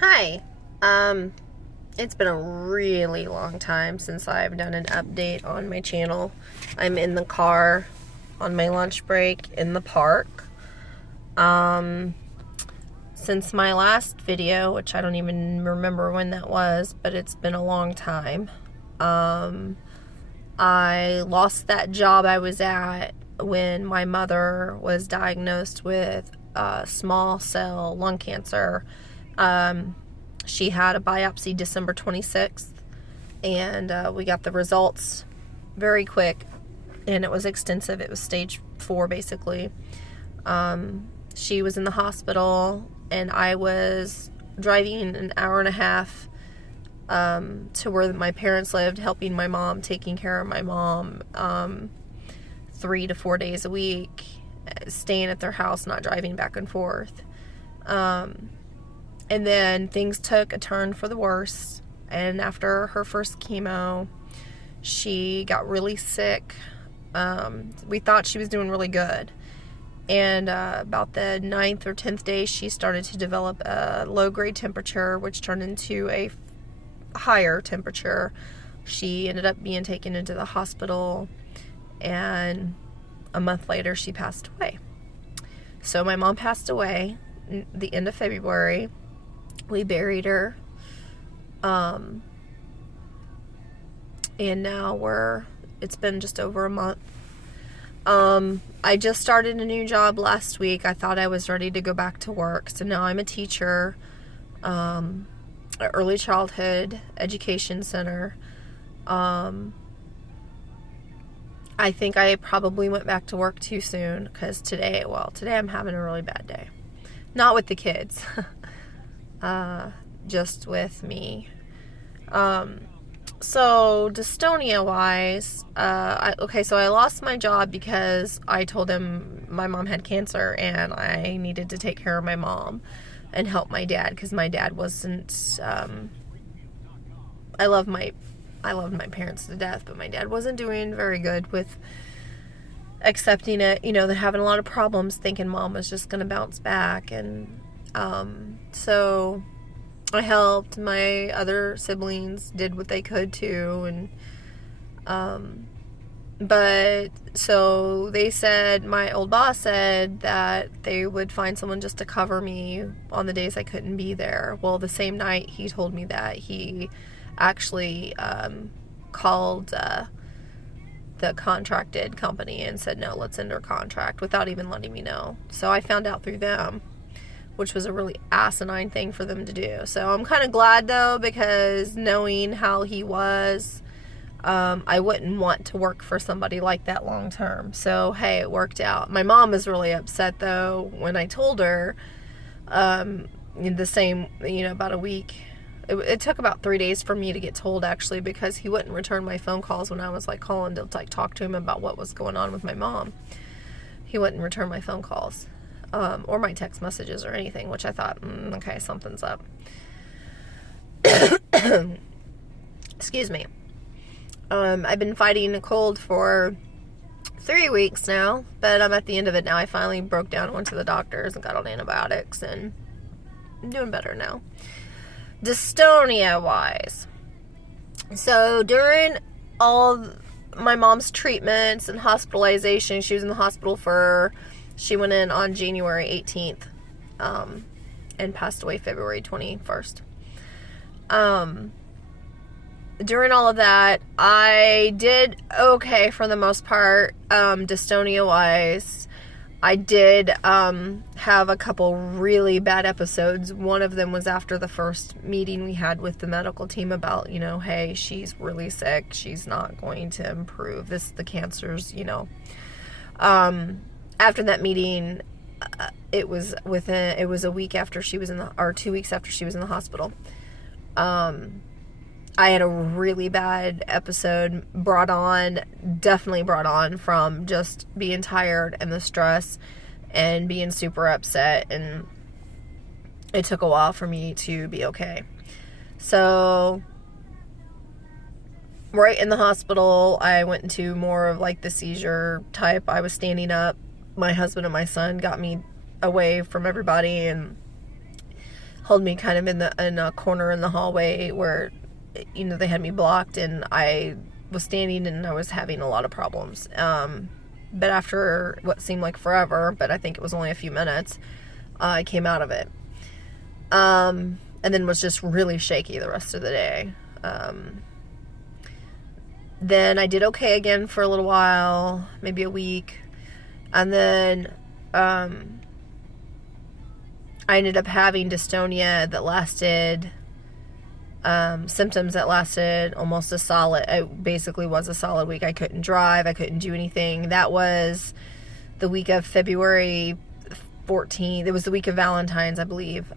Hi. It's been a really long time since I've done an update on my channel. I'm in the car on my lunch break in the park. Since my last video, which I don't even remember when that was, but it's been a long time. I lost that job I was at when my mother was diagnosed with small cell lung cancer. She had a biopsy December 26th, and we got the results very quick, and it was extensive. It was stage 4, basically. She was in the hospital, and I was driving an hour and a half to where my parents lived, helping my mom, taking care of my mom 3 to 4 days a week, staying at their house, not driving back and forth. And then things took a turn for the worse. And after her first chemo, she got really sick. We thought she was doing really good. And about the 9th or 10th day, she started to develop a low-grade temperature, which turned into a higher temperature. She ended up being taken into the hospital, and a month later, she passed away. So my mom passed away the end of February. We buried her, and now it's been just over a month. I just started a new job last week. I thought I was ready to go back to work, so now I'm a teacher, at early childhood education center. I think I probably went back to work too soon, because today I'm having a really bad day. Not with the kids. Just with me. So Dystonia wise, so I lost my job because I told him my mom had cancer and I needed to take care of my mom and help my dad, because my dad wasn't, I loved my parents to death, but my dad wasn't doing very good with accepting it. They're having a lot of problems, thinking mom was just going to bounce back. And so I helped. My other siblings did what they could too, and but so they said, my old boss said that they would find someone just to cover me on the days I couldn't be there. Well, the same night he told me that, he actually called the contracted company and said, no, let's end our contract, without even letting me know. So I found out through them, which was a really asinine thing for them to do. So I'm kind of glad, though, because knowing how he was, I wouldn't want to work for somebody like that long term. So, hey, it worked out. My mom was really upset, though, when I told her, the same, about a week. It took about 3 days for me to get told, actually, because he wouldn't return my phone calls when I was, calling to, talk to him about what was going on with my mom. He wouldn't return my phone calls. Or my text messages or anything, which I thought, okay, something's up. Excuse me. I've been fighting a cold for 3 weeks now, but I'm at the end of it now. I finally broke down and went to the doctors and got on antibiotics, and I'm doing better now. Dystonia wise. So during all my mom's treatments and hospitalization, she was in the hospital she went in on January 18th, and passed away February 21st. During all of that, I did okay for the most part, dystonia-wise. I did have a couple really bad episodes. One of them was after the first meeting we had with the medical team about, hey, she's really sick. She's not going to improve. The cancer's, after that meeting, it was a week after she was or 2 weeks after she was in the hospital. I had a really bad episode definitely brought on from just being tired and the stress and being super upset, and it took a while for me to be okay. So right in the hospital, I went into more of the seizure type. I was standing up. My husband and my son got me away from everybody and hold me kind of in a corner in the hallway where, you know, they had me blocked, and I was standing and I was having a lot of problems. But after what seemed like forever, but I think it was only a few minutes, I came out of it. And then was just really shaky the rest of the day. Then I did okay again for a little while, maybe a week. And then I ended up having dystonia that lasted, symptoms that lasted almost it basically was a solid week. I couldn't drive. I couldn't do anything. That was the week of February 14th. It was the week of Valentine's, I believe.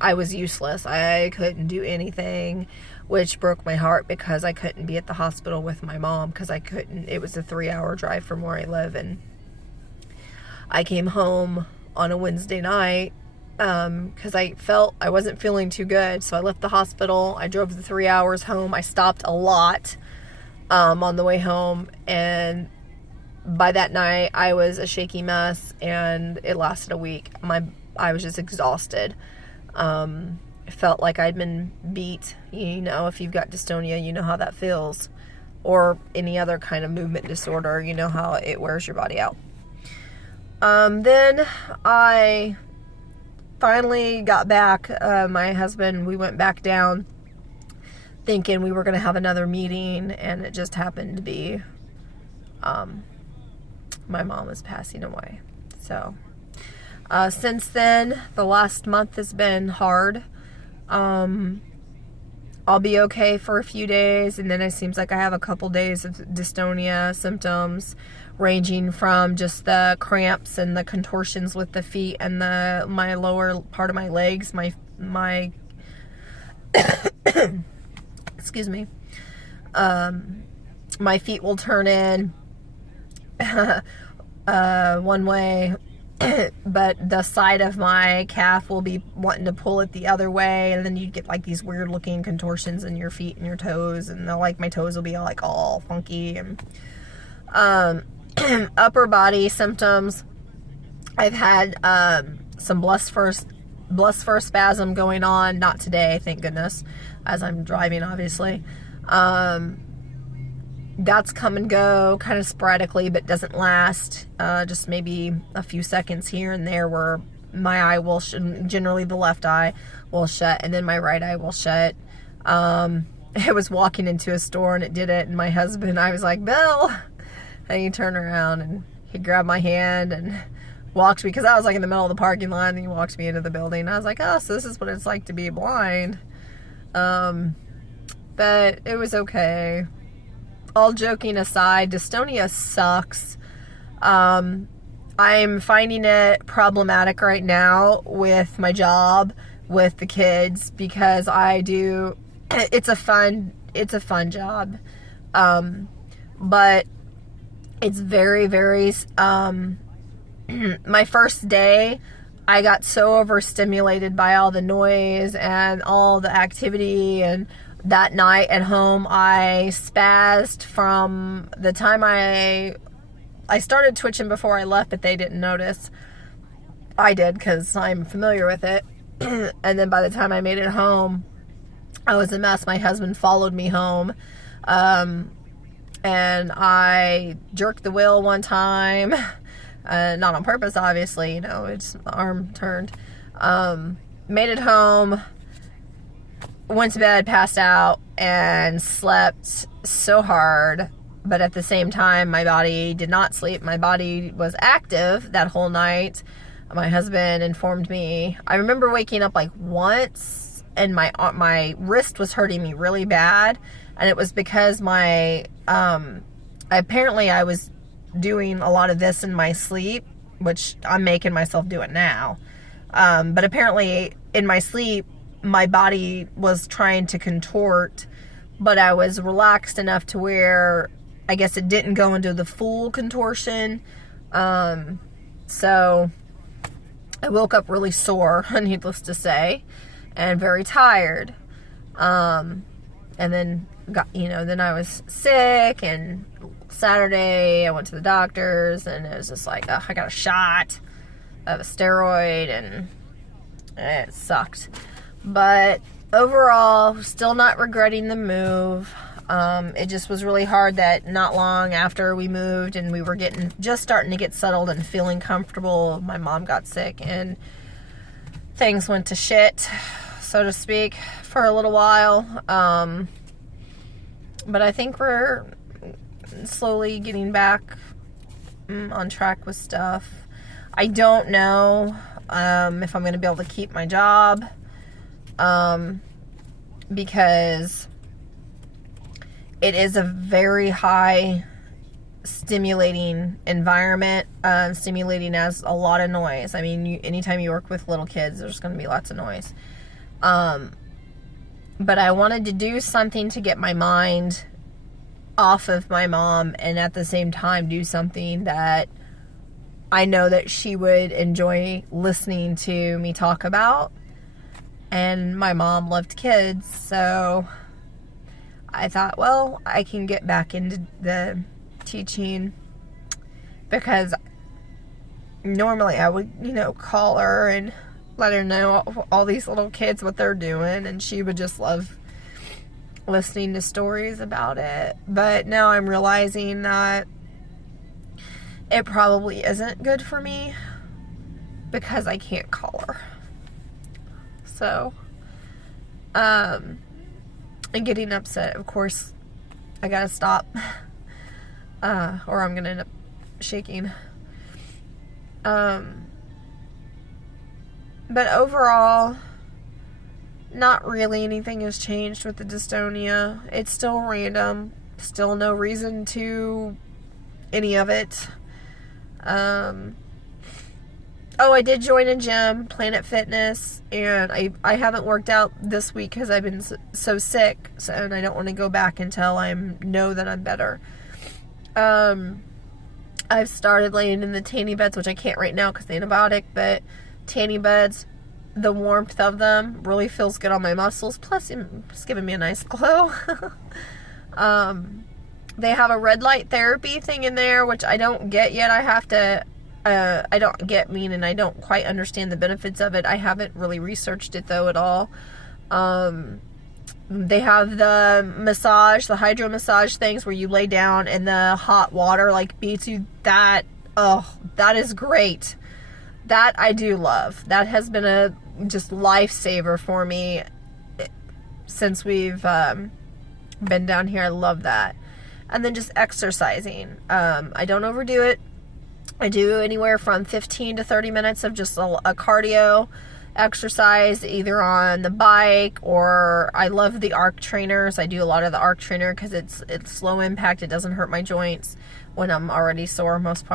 I was useless. I couldn't do anything, which broke my heart because I couldn't be at the hospital with my mom because it was a 3-hour drive from where I live, and I came home on a Wednesday night because I felt I wasn't feeling too good. So I left the hospital. I drove the 3 hours home. I stopped a lot on the way home, and by that night I was a shaky mess, and it lasted a week. I was just exhausted. It felt like I'd been beat. You know, if you've got dystonia, you know how that feels, or any other kind of movement disorder, you know how it wears your body out. Then I finally got back. My husband, we went back down thinking we were going to have another meeting, and it just happened to be my mom was passing away. So since then, the last month has been hard. I'll be okay for a few days, and then it seems like I have a couple days of dystonia symptoms, ranging from just the cramps and the contortions with the feet and my lower part of my legs, my excuse me, my feet will turn in one way, but the side of my calf will be wanting to pull it the other way, and then you get like these weird looking contortions in your feet and your toes, and my toes will be all funky. And upper body symptoms, I've had some bluster spasm going on. Not today, thank goodness, as I'm driving, obviously. That's come and go kind of sporadically, but doesn't last. Just maybe a few seconds here and there where my eye will generally the left eye will shut, and then my right eye will shut. I was walking into a store and it did it, and my husband, I was like, Bill, and he turned around and he grabbed my hand and walked me, because I was like in the middle of the parking lot, and he walked me into the building. I was like, oh, so this is what it's like to be blind. But it was okay. All joking aside, dystonia sucks. I'm finding it problematic right now with my job, with the kids, because it's a fun job. But it's very, very, my first day, I got so overstimulated by all the noise and all the activity, and that night at home, I spazzed from the time I started twitching before I left, but they didn't notice. I did, because I'm familiar with it. And then by the time I made it home, I was a mess. My husband followed me home. And I jerked the wheel one time. Not on purpose, obviously. You know, it's my arm turned. Made it home. Went to bed, passed out, and slept so hard, but at the same time, my body did not sleep. My body was active that whole night. My husband informed me. I remember waking up once, and my wrist was hurting me really bad, and it was because apparently I was doing a lot of this in my sleep, which I'm making myself do it now. But apparently in my sleep, my body was trying to contort, but I was relaxed enough to where I guess it didn't go into the full contortion. So I woke up really sore, needless to say, and very tired. And then then I was sick, and Saturday I went to the doctor's, and it was just like, I got a shot of a steroid, and It sucked. But overall, still not regretting the move. It just was really hard that not long after we moved and we were just starting to get settled and feeling comfortable, my mom got sick and things went to shit, so to speak, for a little while. But I think we're slowly getting back on track with stuff. I don't know if I'm going to be able to keep my job, because it is a very high stimulating environment, stimulating as a lot of noise. I mean, anytime you work with little kids, there's going to be lots of noise. But I wanted to do something to get my mind off of my mom and at the same time do something that I know that she would enjoy listening to me talk about. And my mom loved kids, so I thought, well, I can get back into the teaching, because normally I would, call her and let her know all these little kids what they're doing, and she would just love listening to stories about it. But now I'm realizing that it probably isn't good for me because I can't call her. So, and getting upset, of course, I gotta stop, or I'm gonna end up shaking. But overall, not really anything has changed with the dystonia. It's still random, still no reason to any of it. I did join a gym, Planet Fitness, and I haven't worked out this week because I've been so sick, and I don't want to go back until I know that I'm better. I've started laying in the tanning beds, which I can't right now because the antibiotic, but tanning beds, the warmth of them really feels good on my muscles, plus it's giving me a nice glow. They have a red light therapy thing in there, which I don't get yet. I don't get, meaning I don't quite understand the benefits of it. I haven't really researched it though at all. They have the massage, the hydro massage things where you lay down and the hot water beats you. That is great. That I do love. That has been a just lifesaver for me since we've been down here. I love that. And then just exercising. I don't overdo it. I do anywhere from 15 to 30 minutes of just a cardio exercise, either on the bike, or I love the arc trainers. I do a lot of the arc trainer because it's low impact. It doesn't hurt my joints when I'm already sore most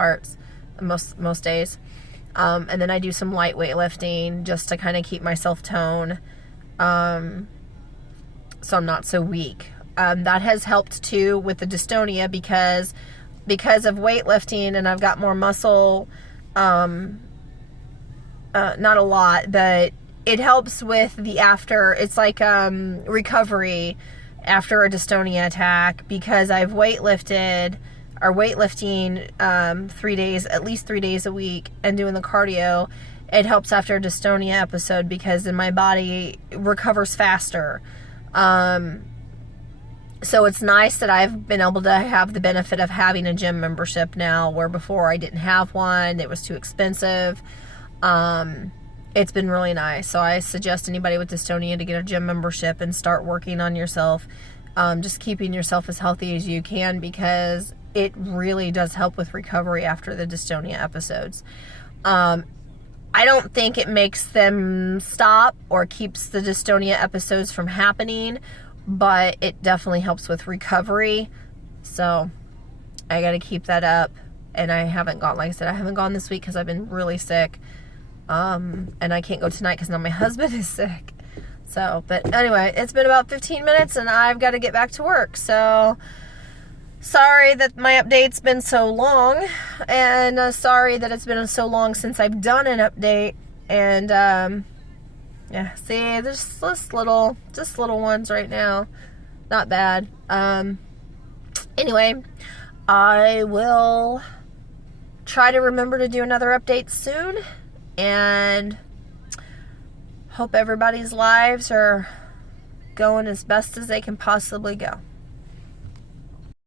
days. And then I do some light weightlifting just to kind of keep myself toned, so I'm not so weak. That has helped too with the dystonia because of weightlifting, and I've got more muscle, not a lot, but it helps with the after. It's like recovery after a dystonia attack, because I've weightlifting 3 days, at least 3 days a week, and doing the cardio. It helps after a dystonia episode because then my body recovers faster. So it's nice that I've been able to have the benefit of having a gym membership now, where before I didn't have one. It was too expensive. It's been really nice. So I suggest anybody with dystonia to get a gym membership and start working on yourself. Just keeping yourself as healthy as you can, because it really does help with recovery after the dystonia episodes. I don't think it makes them stop or keeps the dystonia episodes from happening, but it definitely helps with recovery. So I got to keep that up. And I haven't gone, like I said, I haven't gone this week because I've been really sick. And I can't go tonight because now my husband is sick. So, but anyway, it's been about 15 minutes and I've got to get back to work. So sorry that my update's been so long, and sorry that it's been so long since I've done an update. And yeah, see, there's just little ones right now. Not bad. Anyway, I will try to remember to do another update soon, and hope everybody's lives are going as best as they can possibly go.